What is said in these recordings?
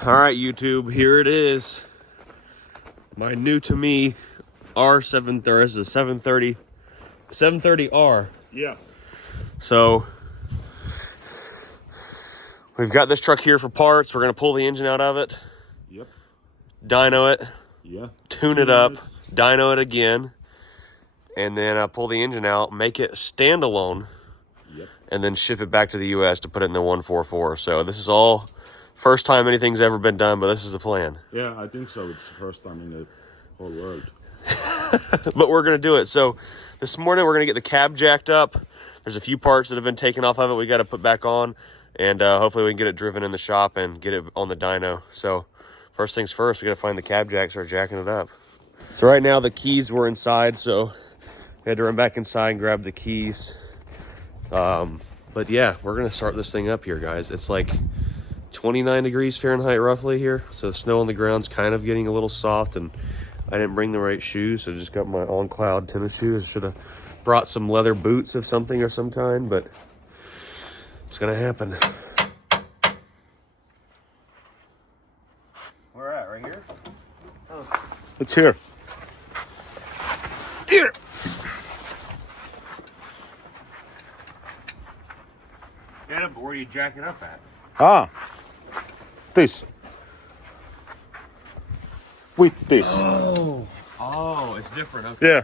All right, YouTube, here it is. My new to me R730. This is a 730R. Yeah. So we've got this truck here for parts. We're gonna pull the engine out of it. Yep. Dyno it. Yeah. Tune it up. Dyno it again. And then pull the engine out, make it standalone. Yep. And then ship it back to the US to put it in the 144. So this is all first time anything's ever been done, but this is the plan. Yeah, I think so. It's the first time in the whole world. But we're gonna do it. So this morning we're gonna get the cab jacked up. There's a few parts that have been taken off of it we got to put back on, and hopefully we can get it driven in the shop and get it on the dyno. So first things first, we gotta find the cab jack, start jacking it up. So right now the keys were inside, so we had to run back inside and grab the keys. But yeah, we're gonna start this thing up here, guys. It's like 29 degrees Fahrenheit roughly here, so the snow on the ground's kind of getting a little soft, and I didn't bring the right shoes, so I just got my on cloud tennis shoes. Should have brought some leather boots of something or some kind, but it's gonna happen. Where at? Right here? Oh. It's here. Here. Yeah, but where are you jacking up at? Ah. This. With this. Oh, it's different. Okay. Yeah.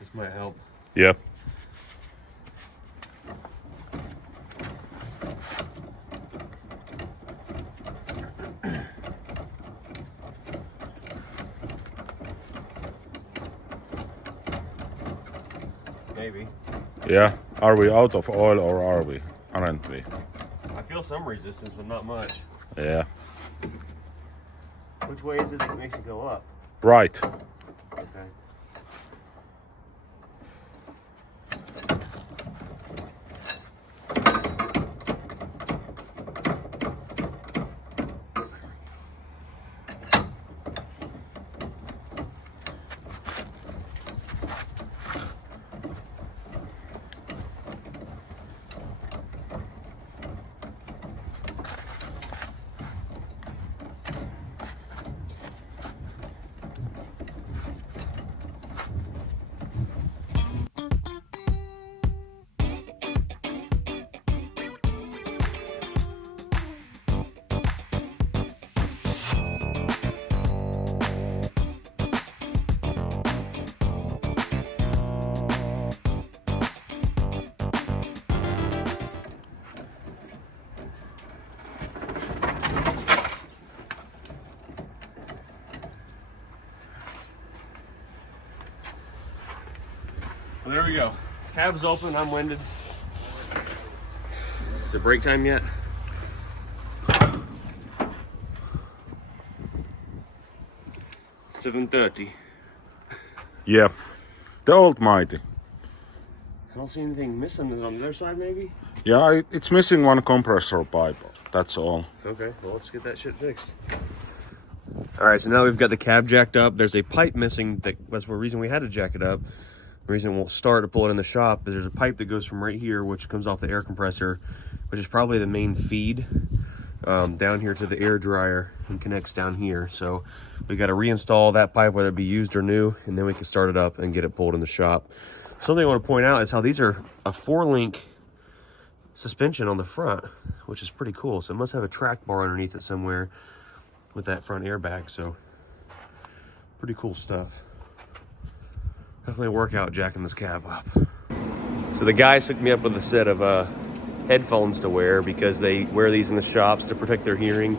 This might help. Yeah. Maybe. Yeah. Are we out of oil or are we? Aren't we? I feel some resistance, but not much. Yeah. Which way is it that makes it go up? Right. Okay. Well, there we go. Cab's open. I'm winded. Is it break time yet? $7:30. Yeah. The old mighty. I don't see anything missing. Is it on the other side, maybe? Yeah, it's missing one compressor pipe. That's all. Okay, well, let's get that shit fixed. All right, so now we've got the cab jacked up. There's a pipe missing. That's the reason we had to jack it up. The reason we'll start to pull it in the shop is there's a pipe that goes from right here, which comes off the air compressor, which is probably the main feed, down here to the air dryer and connects down here. So we got to reinstall that pipe, whether it be used or new, and then we can start it up and get it pulled in the shop. Something I want to point out is how these are a 4-link suspension on the front, which is pretty cool. So it must have a track bar underneath it somewhere with that front airbag. So pretty cool stuff. Definitely a workout jacking this cab up. So the guys hooked me up with a set of headphones to wear because they wear these in the shops to protect their hearing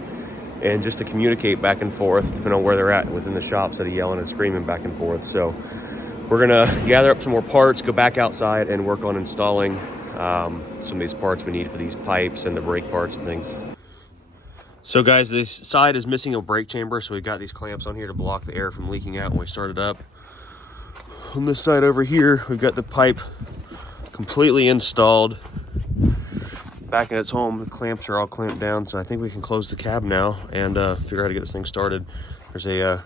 and just to communicate back and forth depending on where they're at within the shop instead of yelling and screaming back and forth. So we're gonna gather up some more parts, go back outside and work on installing some of these parts we need for these pipes and the brake parts and things. So guys, this side is missing a brake chamber, so we got these clamps on here to block the air from leaking out when we start it up. On this side over here, we've got the pipe completely installed. Back in its home, the clamps are all clamped down, so I think we can close the cab now and figure out how to get this thing started. There's a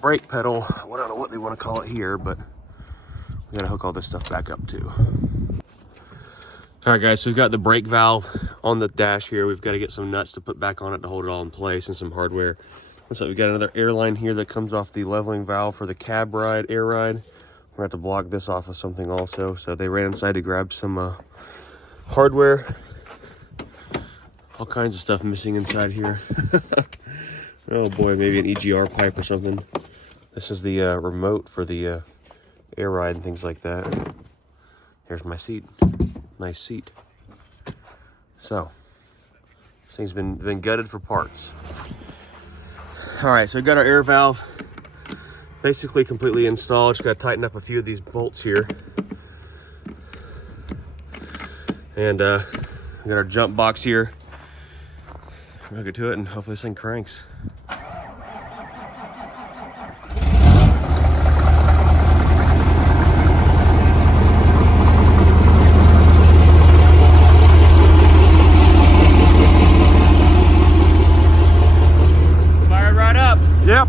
brake pedal. I don't know what they want to call it here, but we gotta hook all this stuff back up too. All right guys, so we've got the brake valve on the dash here. We've got to get some nuts to put back on it to hold it all in place and some hardware. Looks like we've got another air line here that comes off the leveling valve for the cab ride, air ride. We're gonna have to block this off of something also. So they ran inside to grab some hardware. All kinds of stuff missing inside here. Oh boy, maybe an EGR pipe or something. This is the remote for the air ride and things like that. Here's my seat. Nice seat. So this thing's been gutted for parts. All right, so we've got our air valve basically completely installed. Just got to tighten up a few of these bolts here. And we got our jump box here. Hook it to it and hopefully this thing cranks. Yep.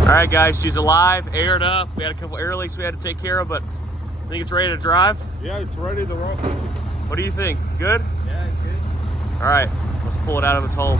All right, guys, she's alive, aired up. We had a couple air leaks we had to take care of, but I think it's ready to drive. Yeah, it's ready to roll. What do you think? Good? Yeah, it's good. All right, let's pull it out of its hole.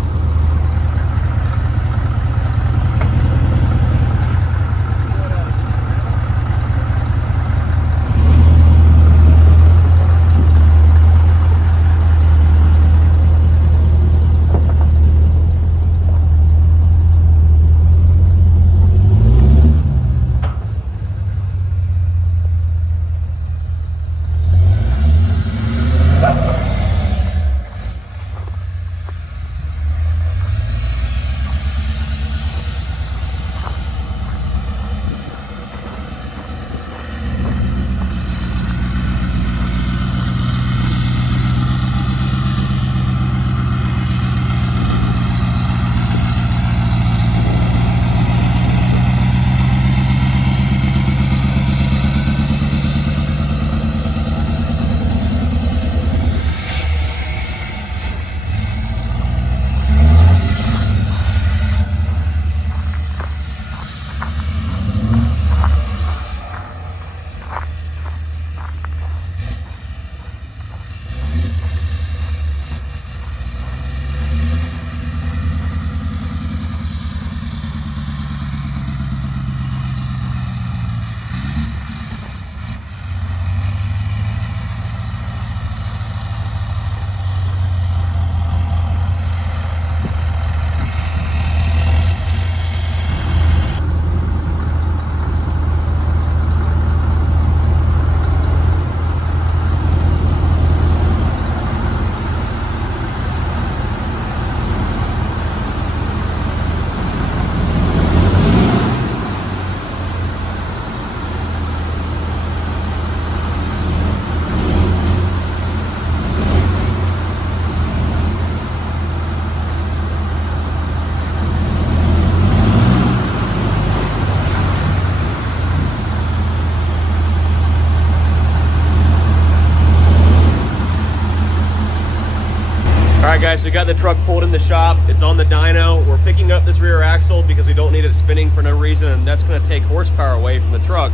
All right, guys, so we got the truck pulled in the shop. It's on the dyno. We're picking up this rear axle because we don't need it spinning for no reason, and that's going to take horsepower away from the truck,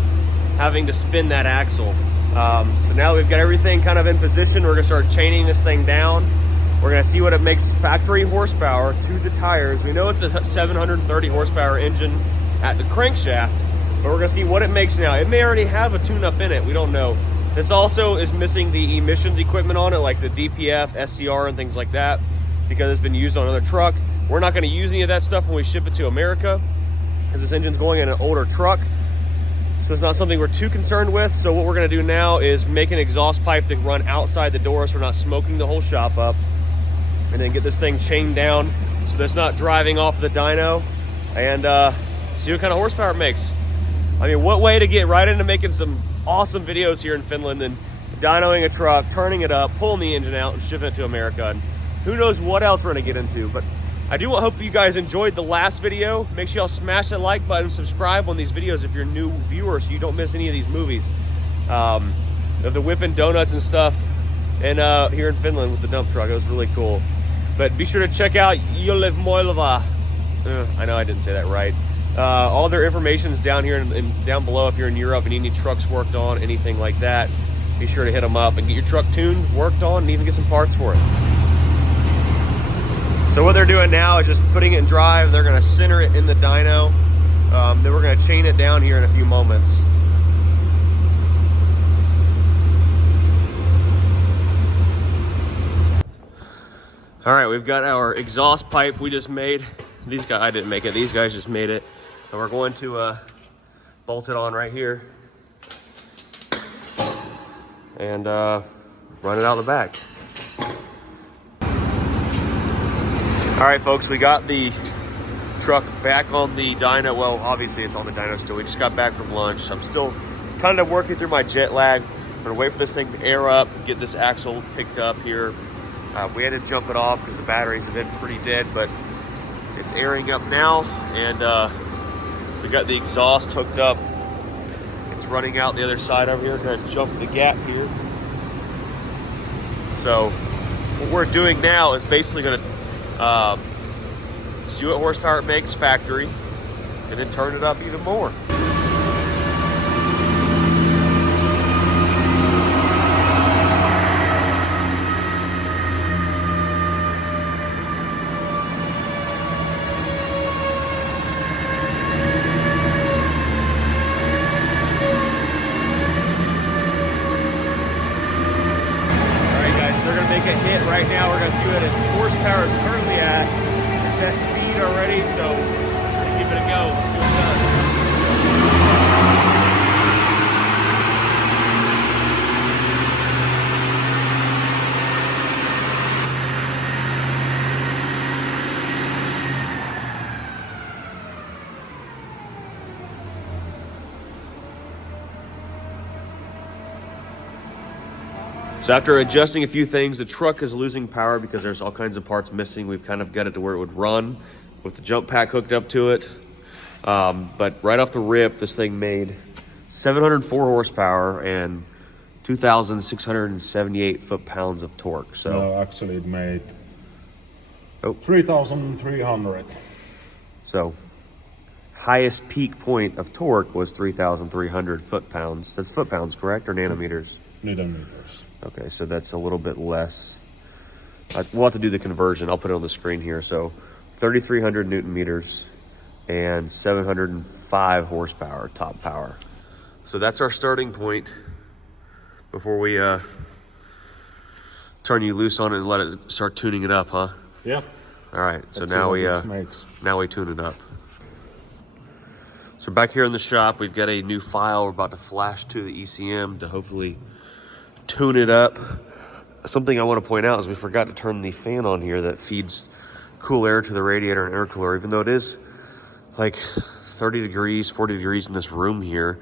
having to spin that axle. So now we've got everything kind of in position. We're going to start chaining this thing down. We're going to see what it makes factory horsepower to the tires. We know it's a 730 horsepower engine at the crankshaft, but we're going to see what it makes now. It may already have a tune-up in it. We don't know. This also is missing the emissions equipment on it, like the DPF, SCR, and things like that, because it's been used on another truck. We're not going to use any of that stuff when we ship it to America, because this engine's going in an older truck. So it's not something we're too concerned with. So what we're going to do now is make an exhaust pipe to run outside the door so we're not smoking the whole shop up, and then get this thing chained down so that it's not driving off the dyno, and see what kind of horsepower it makes. I mean, what way to get right into making some awesome videos here in Finland than dynoing a truck, turning it up, pulling the engine out, and shipping it to America. And who knows what else we're gonna get into. But I do hope you guys enjoyed the last video. Make sure y'all smash that like button, subscribe on these videos if you're new viewers so you don't miss any of these movies. Of the whipping donuts and stuff, and here in Finland with the dump truck. It was really cool. But be sure to check out Yolev Moilova. I know I didn't say that right. All their information is down here and down below if you're in Europe and you need trucks worked on, anything like that. Be sure to hit them up and get your truck tuned, worked on, and even get some parts for it. So what they're doing now is just putting it in drive. They're gonna center it in the dyno. Then we're gonna chain it down here in a few moments. All right, we've got our exhaust pipe we just made. These guys, I didn't make it, these guys just made it. And we're going to bolt it on right here and run it out the back. All right, folks, we got the truck back on the dyno. Well, obviously it's on the dyno still. We just got back from lunch. I'm still kind of working through my jet lag. I'm gonna wait for this thing to air up, get this axle picked up here. We had to jump it off because the batteries have been pretty dead, but it's airing up now, and we got the exhaust hooked up. It's running out the other side over here. Gonna jump the gap here. So what we're doing now is basically gonna see what horsepower it makes factory, and then turn it up even more. Make a hit right now. We're going to see what its horsepower is currently at. It's at speed already, so we're going to give it a go. Let's see what it does. So after adjusting a few things, the truck is losing power because there's all kinds of parts missing. We've kind of got it to where it would run with the jump pack hooked up to it. But right off the rip, this thing made 704 horsepower and 2,678 foot-pounds of torque. So no, actually it made 3,300. So highest peak point of torque was 3,300 foot-pounds. That's foot-pounds, correct, or nanometers? Nanometers. Okay, so that's a little bit less. We'll have to do the conversion. I'll put it on the screen here. So 3,300 Newton meters and 705 horsepower, top power. So that's our starting point before we turn you loose on it and let it start tuning it up, huh? Yeah. All right, so now we tune it up. So back here in the shop, we've got a new file we're about to flash to the ECM to hopefully tune it up. Something I want to point out is we forgot to turn the fan on here that feeds cool air to the radiator and air cooler, even though it is like 30 degrees, 40 degrees in this room here.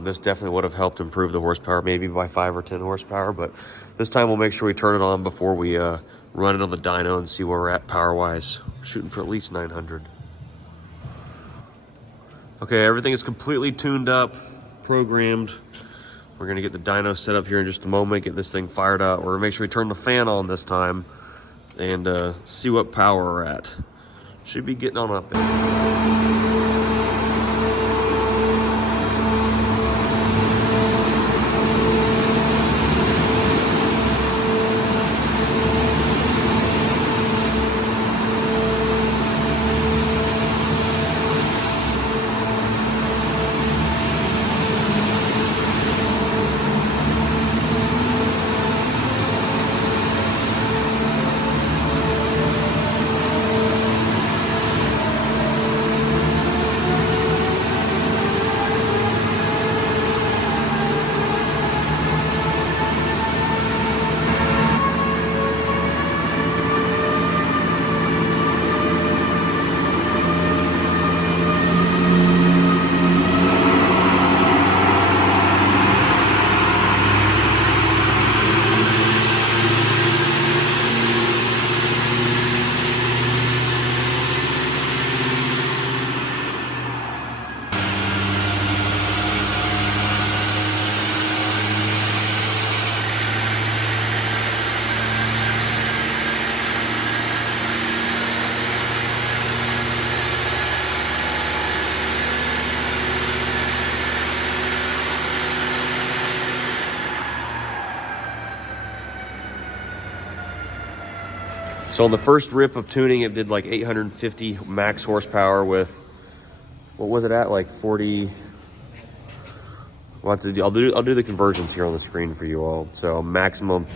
This definitely would have helped improve the horsepower, maybe by 5 or 10 horsepower, but this time we'll make sure we turn it on before we run it on the dyno and see where we're at power-wise. We're shooting for at least 900. Okay, everything is completely tuned up, programmed. We're gonna get the dyno set up here in just a moment, get this thing fired up. We're gonna make sure we turn the fan on this time and see what power we're at. Should be getting on up there. So on the first rip of tuning, it did like 850 max horsepower with, what was it at? Like 40. I'll do the conversions here on the screen for you all. So maximum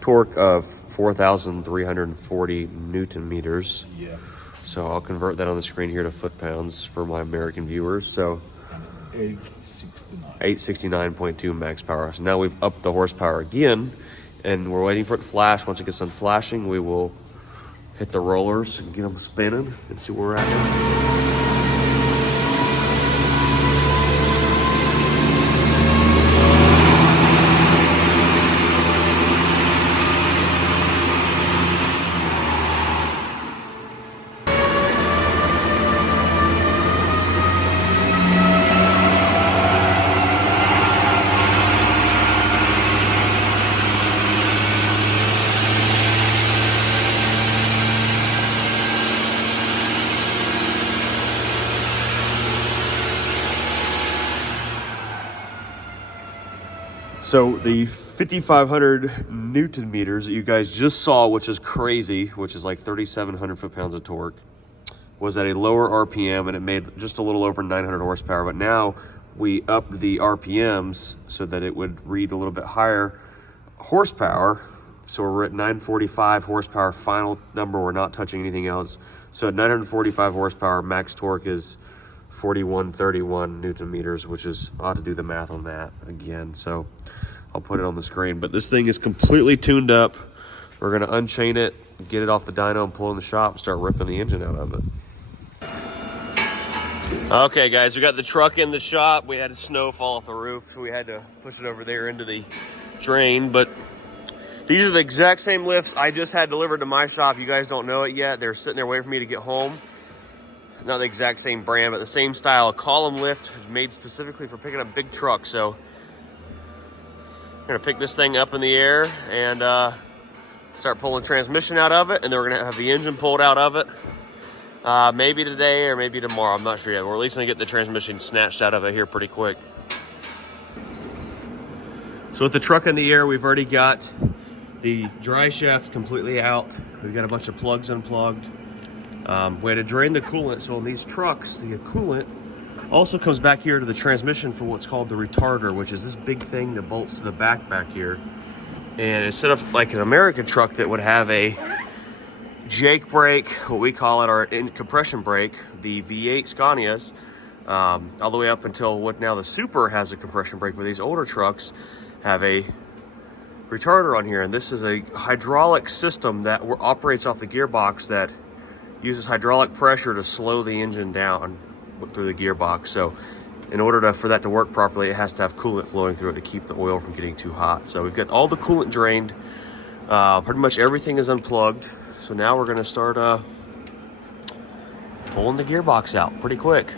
torque of 4,340 Newton meters. Yeah. So I'll convert that on the screen here to foot-pounds for my American viewers. So 869.2 max power. So now we've upped the horsepower again, and we're waiting for it to flash. Once it gets done flashing, we will hit the rollers and get them spinning and see where we're at. So the 5,500 Newton meters that you guys just saw, which is crazy, which is like 3,700 foot-pounds of torque, was at a lower RPM, and it made just a little over 900 horsepower. But now we upped the RPMs so that it would read a little bit higher horsepower. So we're at 945 horsepower, final number. We're not touching anything else. So at 945 horsepower, max torque is 4131 Newton meters, which is, I'll have to do the math on that again. So I'll put it on the screen. But this thing is completely tuned up. We're gonna unchain it, get it off the dyno and pull in the shop and start ripping the engine out of it. Okay guys, we got the truck in the shop. We had snow fall off the roof, so we had to push it over there into the drain. But these are the exact same lifts I just had delivered to my shop. You guys don't know it yet. They're sitting there waiting for me to get home. Not the exact same brand, but the same style. A column lift made specifically for picking up big trucks. So we're gonna pick this thing up in the air and start pulling transmission out of it, and then we're gonna have the engine pulled out of it. Maybe today or maybe tomorrow, I'm not sure yet. We're at least gonna get the transmission snatched out of it here pretty quick. So with the truck in the air, we've already got the dry shaft completely out. We've got a bunch of plugs unplugged. We had to drain the coolant. So on these trucks, the coolant also comes back here to the transmission for what's called the retarder, which is this big thing that bolts to the back here. And instead of like an American truck that would have a Jake brake, what we call it, our compression brake, the V8 Scanias, all the way up until what now the Super has a compression brake, but these older trucks have a retarder on here. And this is a hydraulic system that operates off the gearbox that uses hydraulic pressure to slow the engine down through the gearbox. So in order for that to work properly, it has to have coolant flowing through it to keep the oil from getting too hot. So we've got all the coolant drained. Pretty much everything is unplugged. So now we're gonna start pulling the gearbox out pretty quick.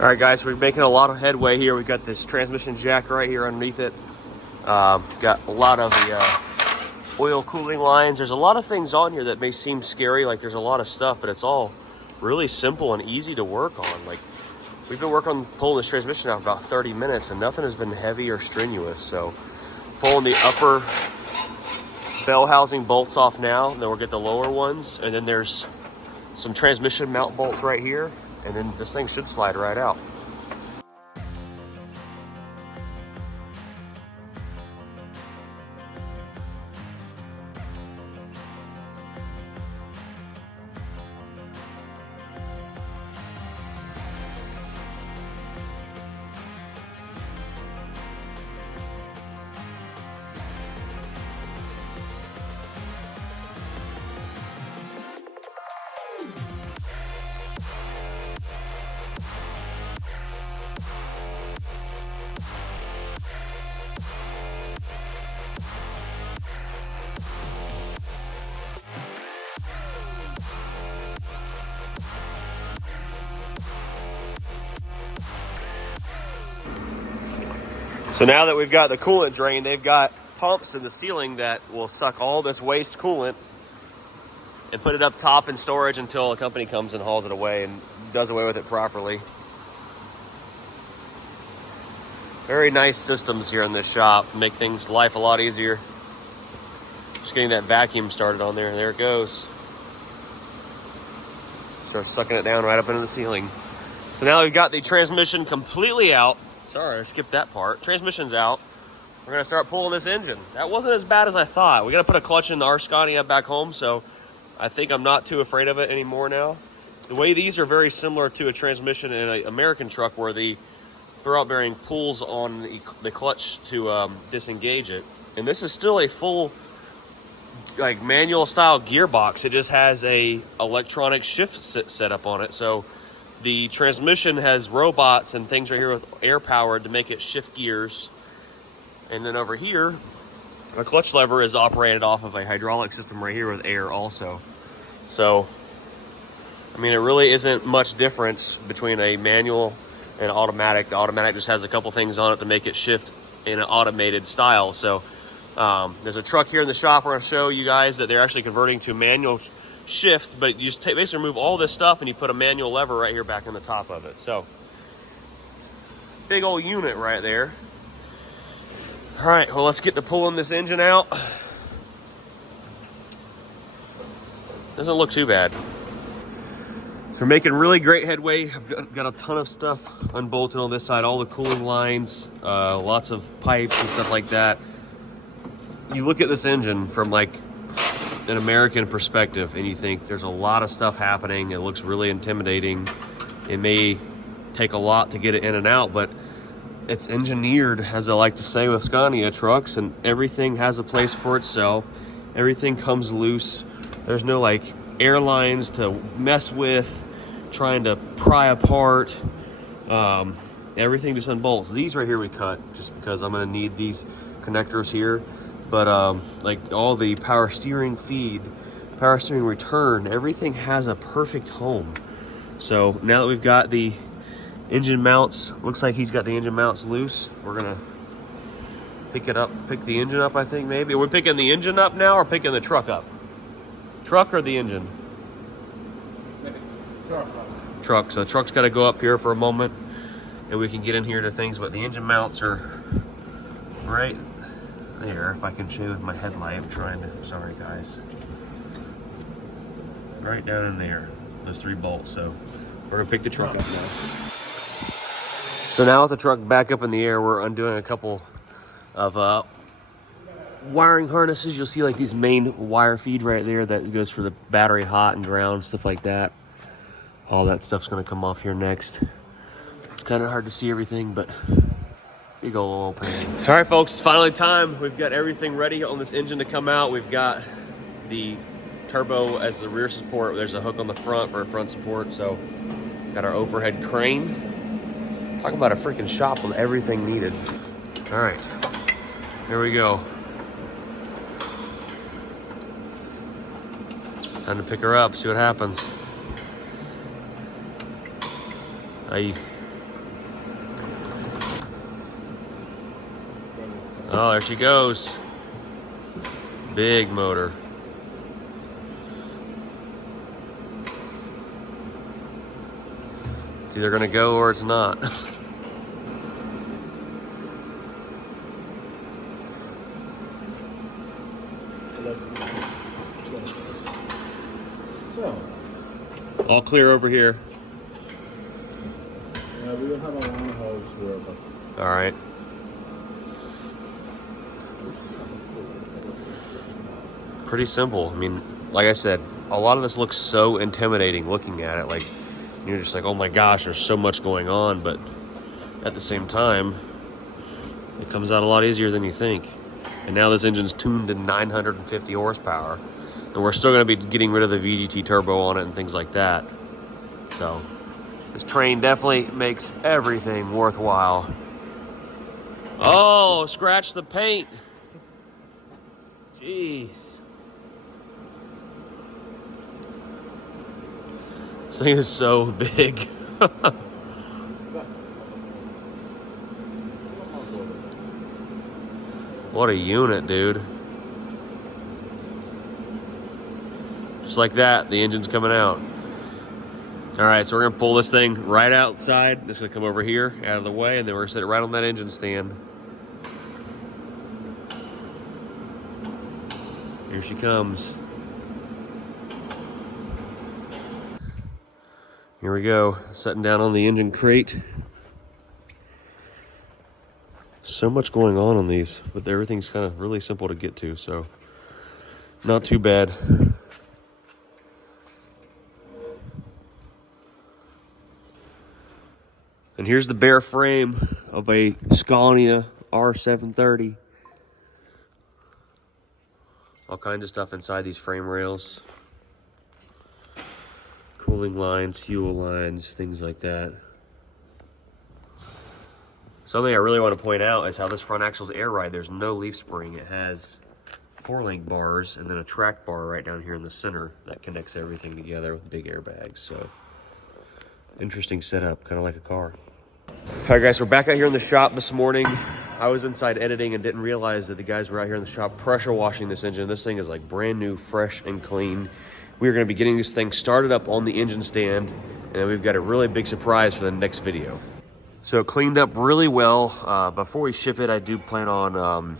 All right guys, we're making a lot of headway here. We've got this transmission jack right here underneath it. Got a lot of the oil cooling lines. There's a lot of things on here that may seem scary, like there's a lot of stuff, but it's all really simple and easy to work on. Like we've been working on pulling this transmission out for about 30 minutes and nothing has been heavy or strenuous. So pulling the upper bell housing bolts off now, and then we'll get the lower ones, and then there's some transmission mount bolts right here, and then this thing should slide right out. So now that we've got the coolant drain, they've got pumps in the ceiling that will suck all this waste coolant and put it up top in storage until a company comes and hauls it away and does away with it properly. Very nice systems here in this shop, make things life a lot easier. Just getting that vacuum started on there, and there it goes. Starts sucking it down right up into the ceiling. So now we've got the transmission completely out. Sorry, I skipped that part. Transmission's out. We're gonna start pulling this engine. That wasn't as bad as I thought. We gotta put a clutch in our SCANIA back home, so I think I'm not too afraid of it anymore now. The way these are very similar to a transmission in an American truck where the throwout bearing pulls on the clutch to disengage it. And this is still a full like manual style gearbox. It just has a electronic shift set up on it. So the transmission has robots and things right here with air powered to make it shift gears. And then over here, a clutch lever is operated off of a hydraulic system right here with air also. So, I mean, it really isn't much difference between a manual and automatic. The automatic just has a couple things on it to make it shift in an automated style. So there's a truck here in the shop. We're going to show you guys that they're actually converting to manual shift, but you just basically remove all this stuff and you put a manual lever right here back in the top of it. So big old unit right there. All right, well, let's get to pulling this engine out. Doesn't look too bad. We're making really great headway. I've got a ton of stuff unbolted on this side, all the cooling lines, lots of pipes and stuff like that. You look at this engine from like an American perspective and you think there's a lot of stuff happening. It looks really intimidating. It may take a lot to get it in and out, but it's engineered, as I like to say with Scania trucks, and everything has a place for itself. Everything comes loose. There's no like airlines to mess with, trying to pry apart. Everything just unbolts. These right here we cut just because I'm gonna need these connectors here. But like all the power steering feed, power steering return, everything has a perfect home. So now that we've got the engine mounts, looks like he's got the engine mounts loose. We're gonna pick the engine up, I think maybe. Are we picking the engine up now or picking the truck up? Truck or the engine? Truck. So the truck's gotta go up here for a moment and we can get in here to things, but the engine mounts are right there. If I can show you with my headlight, I'm trying to, sorry guys. Right down in there, those 3 bolts. So we're gonna pick the truck up now. So now with the truck back up in the air, we're undoing a couple of wiring harnesses. You'll see like these main wire feed right there that goes for the battery hot and ground, stuff like that. All that stuff's gonna come off here next. It's kind of hard to see everything, but big old pain. All right, folks, it's finally time. We've got everything ready on this engine to come out. We've got the turbo as the rear support. There's a hook on the front for a front support. So got our overhead crane. Talk about a freaking shop with everything needed. All right, here we go. Time to pick her up, see what happens. Oh, there she goes. Big motor. It's either gonna go or it's not. All clear over here. Yeah, we don't have a long hose here, but... All right. Pretty simple. I mean, like I said, a lot of this looks so intimidating looking at it. Like, you're just like, oh my gosh, there's so much going on. But at the same time, it comes out a lot easier than you think. And now this engine's tuned to 950 horsepower. And we're still going to be getting rid of the VGT turbo on it and things like that. So this train definitely makes everything worthwhile. Oh, scratch the paint. Jeez. This thing is so big. What a unit, dude. Just like that, the engine's coming out. All right, so we're gonna pull this thing right outside. It's gonna come over here, out of the way, and then we're gonna sit it right on that engine stand. You're Here she comes. Here we go, setting down on the engine crate. So much going on these, but everything's kind of really simple to get to, so not too bad. And here's the bare frame of a SCANIA R730. All kinds of stuff inside these frame rails. Cooling lines, fuel lines, things like that. Something I really want to point out is how this front axle's air ride. There's no leaf spring. It has 4-link bars and then a track bar right down here in the center that connects everything together with big airbags. So interesting setup, kind of like a car. All right, guys, we're back out here in the shop this morning. I was inside editing and didn't realize that the guys were out here in the shop pressure washing this engine. This thing is like brand new, fresh and clean. We're going to be getting this thing started up on the engine stand, and then we've got a really big surprise for the next video. So it cleaned up really well. Before we ship it, I do plan on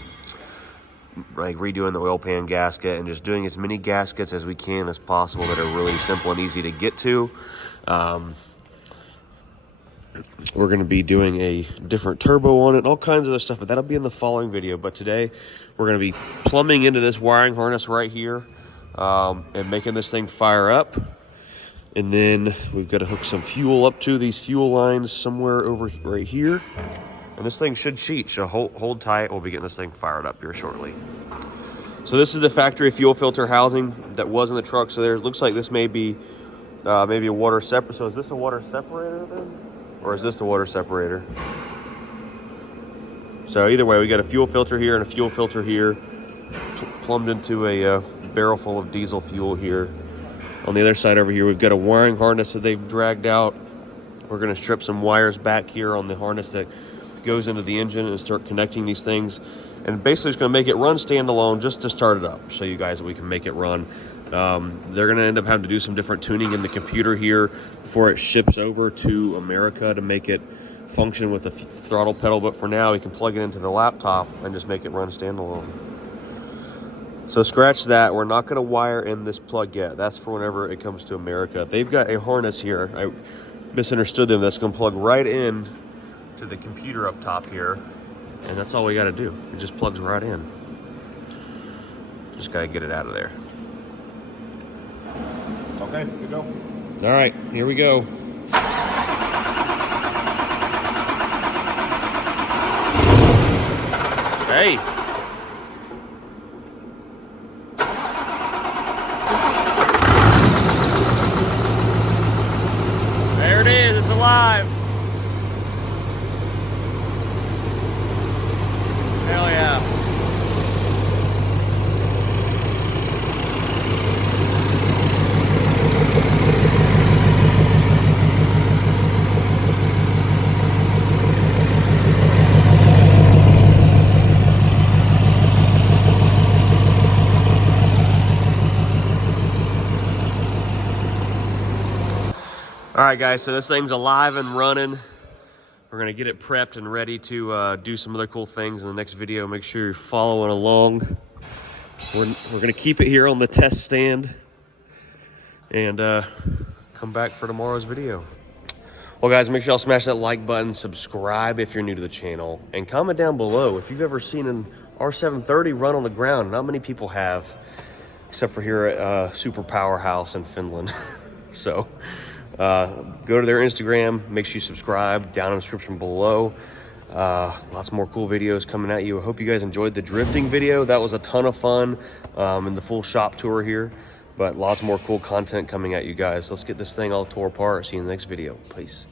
like redoing the oil pan gasket and just doing as many gaskets as we can as possible that are really simple and easy to get to. We're going to be doing a different turbo on it and all kinds of other stuff, but that'll be in the following video. But today we're going to be plumbing into this wiring harness right here and making this thing fire up. And then we've got to hook some fuel up to these fuel lines somewhere over right here. And this thing should cheat, so hold tight. We'll be getting this thing fired up here shortly. So this is the factory fuel filter housing that was in the truck. So there, it looks like this may be maybe a water separator. So is this a water separator then? Or is this the water separator? So either way, we got a fuel filter here and a fuel filter here, plumbed into a barrel full of diesel fuel here. On the other side over here, we've got a wiring harness that they've dragged out. We're going to strip some wires back here on the harness that goes into the engine and start connecting these things. And basically, it's going to make it run standalone just to start it up. Show you guys that we can make it run. They're going to end up having to do some different tuning in the computer here before it ships over to America to make it function with the throttle pedal. But for now, we can plug it into the laptop and just make it run standalone. So scratch that. We're not going to wire in this plug yet. That's for whenever it comes to America. They've got a harness here. I misunderstood them. That's going to plug right in to the computer up top here. And that's all we got to do. It just plugs right in. Just got to get it out of there. Okay, you go. All right, here we go. Hey. There it is, it's alive. Hell yeah. All right, guys, so this thing's alive and running. We're gonna get it prepped and ready to do some other cool things in the next video. Make sure you're following along. We're gonna keep it here on the test stand and come back for tomorrow's video. Well, guys, make sure y'all smash that like button, subscribe if you're new to the channel, and comment down below if you've ever seen an R730 run on the ground. Not many people have, except for here at Super Powerhouse in Finland. So go to their Instagram, make sure you subscribe down in the description below. Lots more cool videos coming at you. I hope you guys enjoyed the drifting video. That was a ton of fun in the full shop tour here, but lots more cool content coming at you guys. Let's get this thing all tore apart. See you in the next video. Peace.